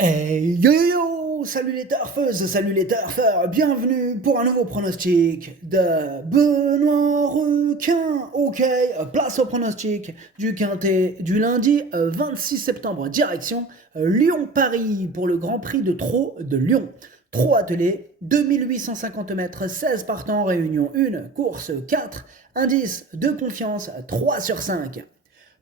Hey yo yo yo! Salut les turfeuses, salut les turfeurs, bienvenue pour un nouveau pronostic de Benoît Requin. Ok, place au pronostic du quintet du lundi 26 septembre, direction Lyon-Paris pour le Grand Prix de Trot de Lyon. Trot attelé, 2850 mètres, 16 partants, réunion 1, course 4, indice de confiance 3 sur 5.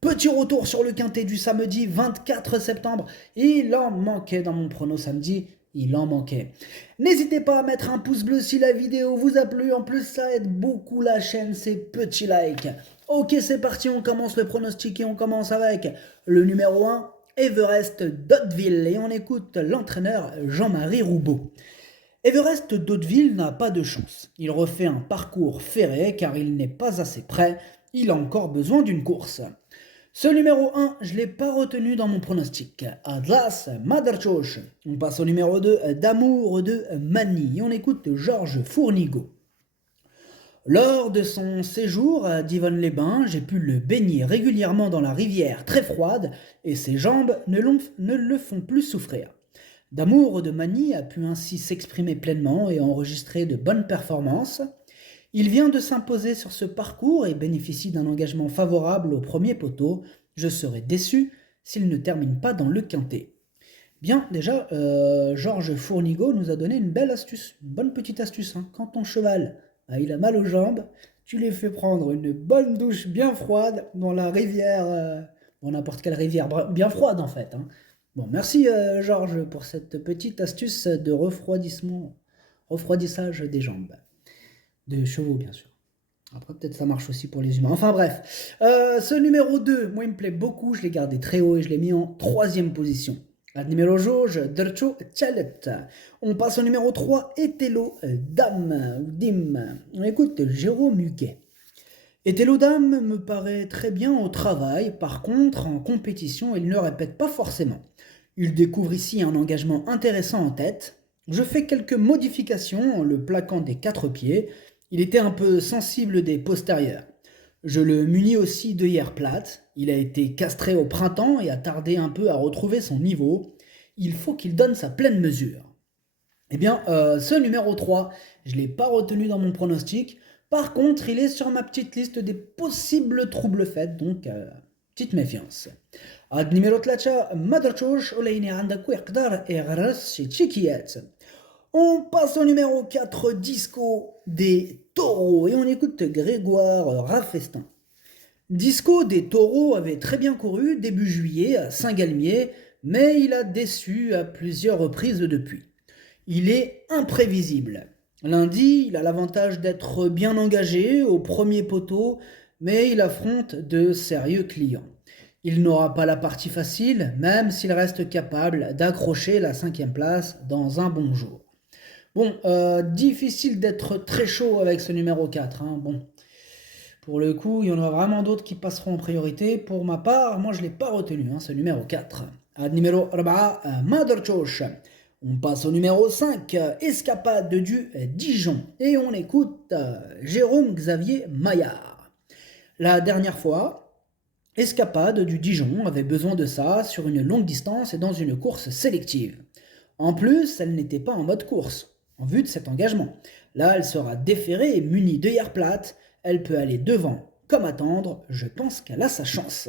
Petit retour sur le quintet du samedi 24 septembre. Il en manquait dans mon prono samedi. Il en manquait. N'hésitez pas à mettre un pouce bleu si la vidéo vous a plu. En plus, ça aide beaucoup la chaîne, ces petits likes. Ok, c'est parti, on commence le pronostic et on commence avec le numéro 1, Everest d'Hauteville. Et on écoute l'entraîneur Jean-Marie Roubaud. Everest d'Hauteville n'a pas de chance. Il refait un parcours ferré car il n'est pas assez prêt. Il a encore besoin d'une course. Ce numéro 1, je ne l'ai pas retenu dans mon pronostic. Atlas Madarchosh. On passe au numéro 2, D'Amour de Mani. Et on écoute Georges Fournigo. Lors de son séjour à Divonne-les-Bains, j'ai pu le baigner régulièrement dans la rivière très froide et ses jambes ne le font plus souffrir. D'Amour de Mani a pu ainsi s'exprimer pleinement et enregistrer de bonnes performances. Il vient de s'imposer sur ce parcours et bénéficie d'un engagement favorable au premier poteau. Je serais déçu s'il ne termine pas dans le quintet. Bien, déjà, Georges Fournigo nous a donné une belle astuce, une bonne petite astuce. Quand ton cheval il a mal aux jambes, tu lui fais prendre une bonne douche bien froide dans la rivière, dans n'importe quelle rivière bien froide en fait. Bon, merci Georges pour cette petite astuce de refroidissage des jambes. De chevaux, bien sûr. Après, peut-être ça marche aussi pour les humains. Enfin bref. Ce numéro 2, moi, il me plaît beaucoup. Je l'ai gardé très haut et je l'ai mis en 3e position. La numéro jauge, Dercho Chalet. On passe au numéro 3, Etello Dame, ou Dim. On écoute Jérôme Huguet. Etello Dame me paraît très bien au travail. Par contre, en compétition, il ne répète pas forcément. Il découvre ici un engagement intéressant en tête. Je fais quelques modifications en le plaquant des 4 pieds. Il était un peu sensible des postérieurs. Je le munis aussi d'œillères plates. Il a été castré au printemps et a tardé un peu à retrouver son niveau. Il faut qu'il donne sa pleine mesure. Eh bien, ce numéro 3, je ne l'ai pas retenu dans mon pronostic. Par contre, il est sur ma petite liste des possibles troubles faits, donc petite méfiance. Numéro 3, Madrachosh, Oleine Andakou Ekdar et Ras Chikiet. On passe au numéro 4, Disco des Taureaux, et on écoute Grégoire Raffestin. Disco des Taureaux avait très bien couru début juillet à Saint-Galmier, mais il a déçu à plusieurs reprises depuis. Il est imprévisible. Lundi, il a l'avantage d'être bien engagé au premier poteau, mais il affronte de sérieux clients. Il n'aura pas la partie facile, même s'il reste capable d'accrocher la 5e place dans un bon jour. Bon, difficile d'être très chaud avec ce numéro 4. Bon, pour le coup, il y en aura vraiment d'autres qui passeront en priorité. Pour ma part, moi je ne l'ai pas retenu, ce numéro 4. Numéro 4, Maderchosh. On passe au numéro 5, Escapade du Dijon. Et on écoute Jérôme Xavier Maillard. La dernière fois, Escapade du Dijon avait besoin de ça sur une longue distance et dans une course sélective. En plus, elle n'était pas en mode course, en vue de cet engagement. Là, elle sera déférée et munie d'œillères plates. Elle peut aller devant comme attendre. Je pense qu'elle a sa chance.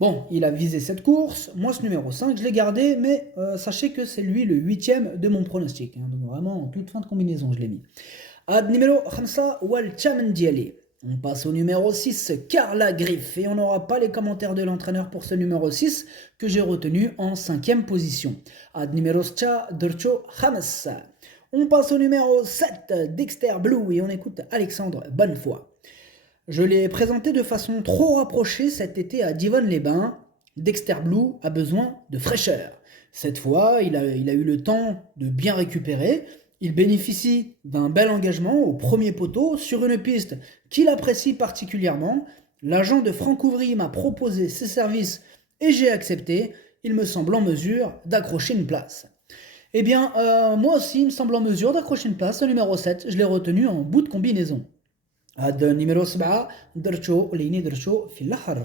Bon, il a visé cette course. Moi, ce numéro 5, je l'ai gardé, mais sachez que c'est lui le 8e de mon pronostic. Donc vraiment, en toute fin de combinaison, je l'ai mis. Numéro 5, Wal Chamendiali. On passe au numéro 6, Carla Griff. Et on n'aura pas les commentaires de l'entraîneur pour ce numéro 6 que j'ai retenu en 5e position. Numéro 7, Dercho Hamas. On passe au numéro 7, Dexter Blue. Et on écoute Alexandre Bonnefoy. Je l'ai présenté de façon trop rapprochée cet été à Divonne-les-Bains. Dexter Blue a besoin de fraîcheur. Cette fois, il a eu le temps de bien récupérer. Il bénéficie d'un bel engagement au premier poteau sur une piste qu'il apprécie particulièrement. L'agent de Franck Ouvry m'a proposé ses services et j'ai accepté. Il me semble en mesure d'accrocher une place. Eh bien, moi aussi, il me semble en mesure d'accrocher une place. Le numéro 7, je l'ai retenu en bout de combinaison. Numéro 7, Dercho, Leini Dercho, Filahar.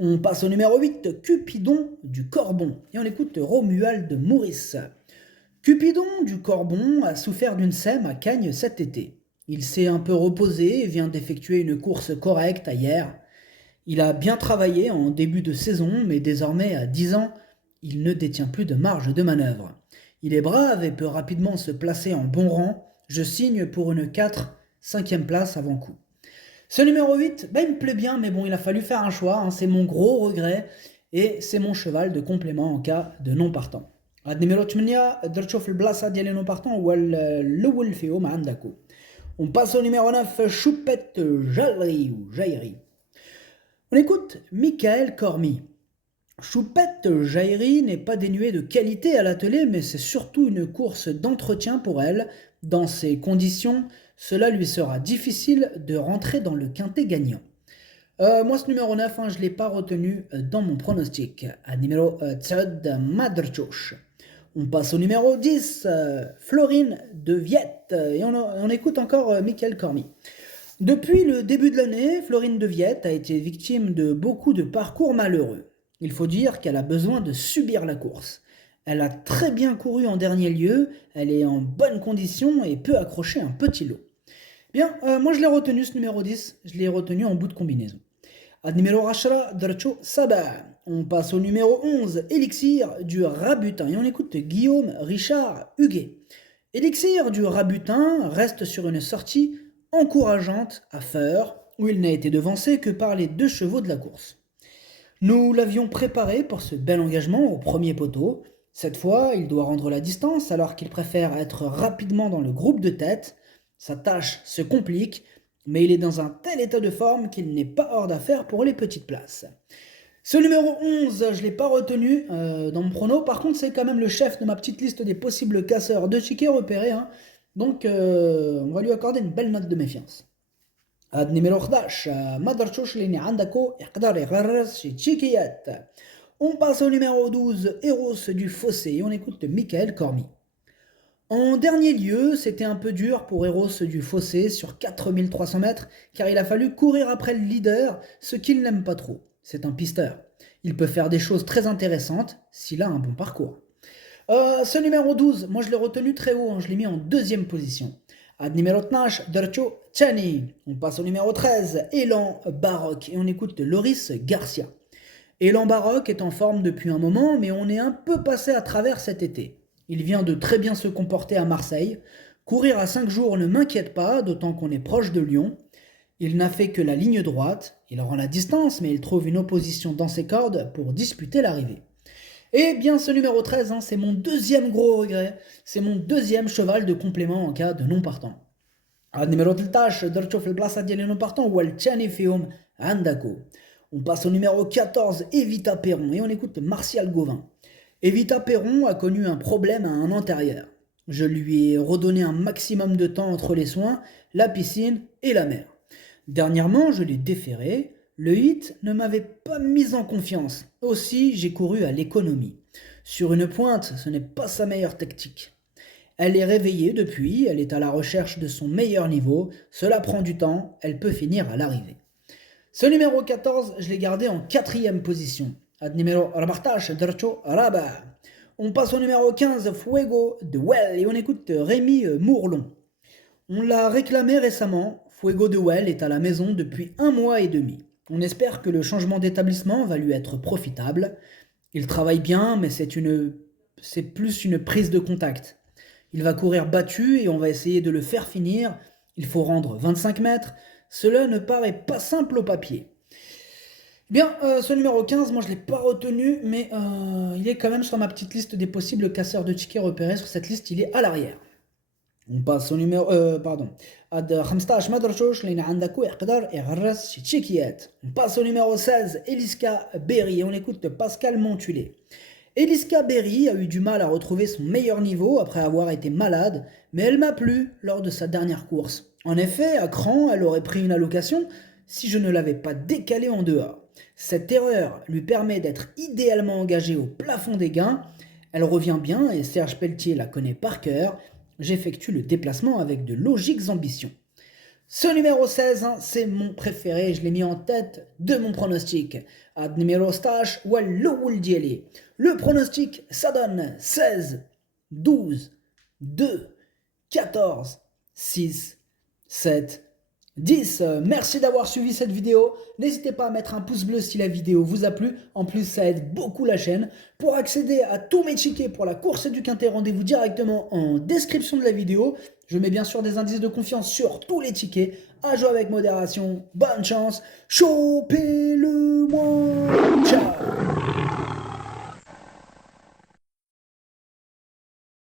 On passe au numéro 8, Cupidon du Corbon. Et on écoute Romuald Maurice. Cupidon du Corbon a souffert d'une sème à Cagnes cet été. Il s'est un peu reposé et vient d'effectuer une course correcte hier. Il a bien travaillé en début de saison, mais désormais à 10 ans, il ne détient plus de marge de manœuvre. Il est brave et peut rapidement se placer en bon rang. Je signe pour une 4-5e place avant coup. Ce numéro 8, il me plaît bien, mais bon, il a fallu faire un choix. C'est mon gros regret et c'est mon cheval de complément en cas de non partant. هاد numéro 8 درتو في البلاصه ديال non partant هو الاول فيهم عندكم. On passe au numéro 9, Choupette Jallery ou Jaillerie. On écoute Michael Cormy. Choupette Jaillerie n'est pas dénuée de qualité à l'attelé, mais c'est surtout une course d'entretien pour elle. Dans ces conditions, cela lui sera difficile de rentrer dans le quintet gagnant. Moi, ce numéro 9, je ne l'ai pas retenu dans mon pronostic. Numéro 10, Madrchoch. On passe au numéro 10, Florine de Viette. Et on écoute encore Michael Cormy. Depuis le début de l'année, Florine de Viette a été victime de beaucoup de parcours malheureux. Il faut dire qu'elle a besoin de subir la course. Elle a très bien couru en dernier lieu, elle est en bonne condition et peut accrocher un petit lot. Bien, moi je l'ai retenu ce numéro 10, je l'ai retenu en bout de combinaison. À numéro 10, Dracho Sabah. On passe au numéro 11, Élixir du Rabutin. Et on écoute Guillaume Richard Huguet. Élixir du Rabutin reste sur une sortie encourageante à Feur, où il n'a été devancé que par les 2 chevaux de la course. Nous l'avions préparé pour ce bel engagement au premier poteau. Cette fois, il doit rendre la distance alors qu'il préfère être rapidement dans le groupe de tête. Sa tâche se complique, mais il est dans un tel état de forme qu'il n'est pas hors d'affaire pour les petites places. Ce numéro 11, je ne l'ai pas retenu dans mon prono. Par contre, c'est quand même le chef de ma petite liste des possibles casseurs de tickets repérés. Donc, on va lui accorder une belle note de méfiance. numéro 11, Madrchoch Lini Andako Iqdar Gharras chez Tchikiyat. On passe au numéro 12, Eros du Fossé, et on écoute Michael Cormy. En dernier lieu, c'était un peu dur pour Eros du Fossé sur 4300 mètres, car il a fallu courir après le leader, ce qu'il n'aime pas trop. C'est un pisteur. Il peut faire des choses très intéressantes s'il a un bon parcours. Ce numéro 12, moi je l'ai retenu très haut, je l'ai mis en 2e position. À numéro 12, Dercho Chani. On passe au numéro 13, Élan Baroque, et on écoute Loris Garcia. Élan Baroque est en forme depuis un moment, mais on est un peu passé à travers cet été. Il vient de très bien se comporter à Marseille. Courir à 5 jours ne m'inquiète pas, d'autant qu'on est proche de Lyon. Il n'a fait que la ligne droite, il rend la distance, mais il trouve une opposition dans ses cordes pour disputer l'arrivée. Et bien ce numéro 13, c'est mon 2e gros regret, c'est mon 2e cheval de complément en cas de non partant. À numéro 13, درتو في البلاصة ديال non partant هو الثاني فيهم عندكو. On passe au numéro 14, Evita Perron, et on écoute Martial Gauvin. Evita Perron a connu un problème à un antérieur. Je lui ai redonné un maximum de temps entre les soins, la piscine et la mer. Dernièrement, je l'ai déféré. Le hit ne m'avait pas mis en confiance. Aussi, j'ai couru à l'économie. Sur une pointe, ce n'est pas sa meilleure tactique. Elle est réveillée depuis, elle est à la recherche de son meilleur niveau. Cela prend du temps, elle peut finir à l'arrivée. Ce numéro 14, je l'ai gardé en 4e position. Ad numéro 14, Dercho Rabat. On passe au numéro 15, Fuego de Well, et on écoute Rémi Mourlon. On l'a réclamé récemment. Fuego de Well est à la maison depuis 1 mois et demi. On espère que le changement d'établissement va lui être profitable. Il travaille bien, mais c'est plus une prise de contact. Il va courir battu et on va essayer de le faire finir. Il faut rendre 25 mètres. Cela ne paraît pas simple au papier. Bien, ce numéro 15, moi je ne l'ai pas retenu, mais il est quand même sur ma petite liste des possibles casseurs de tickets repérés. Sur cette liste, il est à l'arrière. On passe au numéro... Ad 15 Madrchoch لأن عندكو يقدر يغرس شي تشيكيات. On passe au numéro 16, Eliska Berry, et on écoute Pascal Montulé. Eliska Berry a eu du mal à retrouver son meilleur niveau après avoir été malade, mais elle m'a plu lors de sa dernière course. En effet, à Cran, elle aurait pris une allocation si je ne l'avais pas décalée en dehors. Cette erreur lui permet d'être idéalement engagée au plafond des gains. Elle revient bien et Serge Pelletier la connaît par cœur. J'effectue le déplacement avec de logiques ambitions. Ce numéro 16, hein, c'est mon préféré, je l'ai mis en tête de mon pronostic. Ad numéro 16 والأول ديالي. Le pronostic, ça donne 16, 12, 2, 14, 6, 7, 10. Merci d'avoir suivi cette vidéo. N'hésitez pas à mettre un pouce bleu si la vidéo vous a plu. En plus, ça aide beaucoup la chaîne. Pour accéder à tous mes tickets pour la course du Quintet, rendez-vous directement en description de la vidéo. Je mets bien sûr des indices de confiance sur tous les tickets. À jouer avec modération. Bonne chance. Chopez-le-moi. Ciao.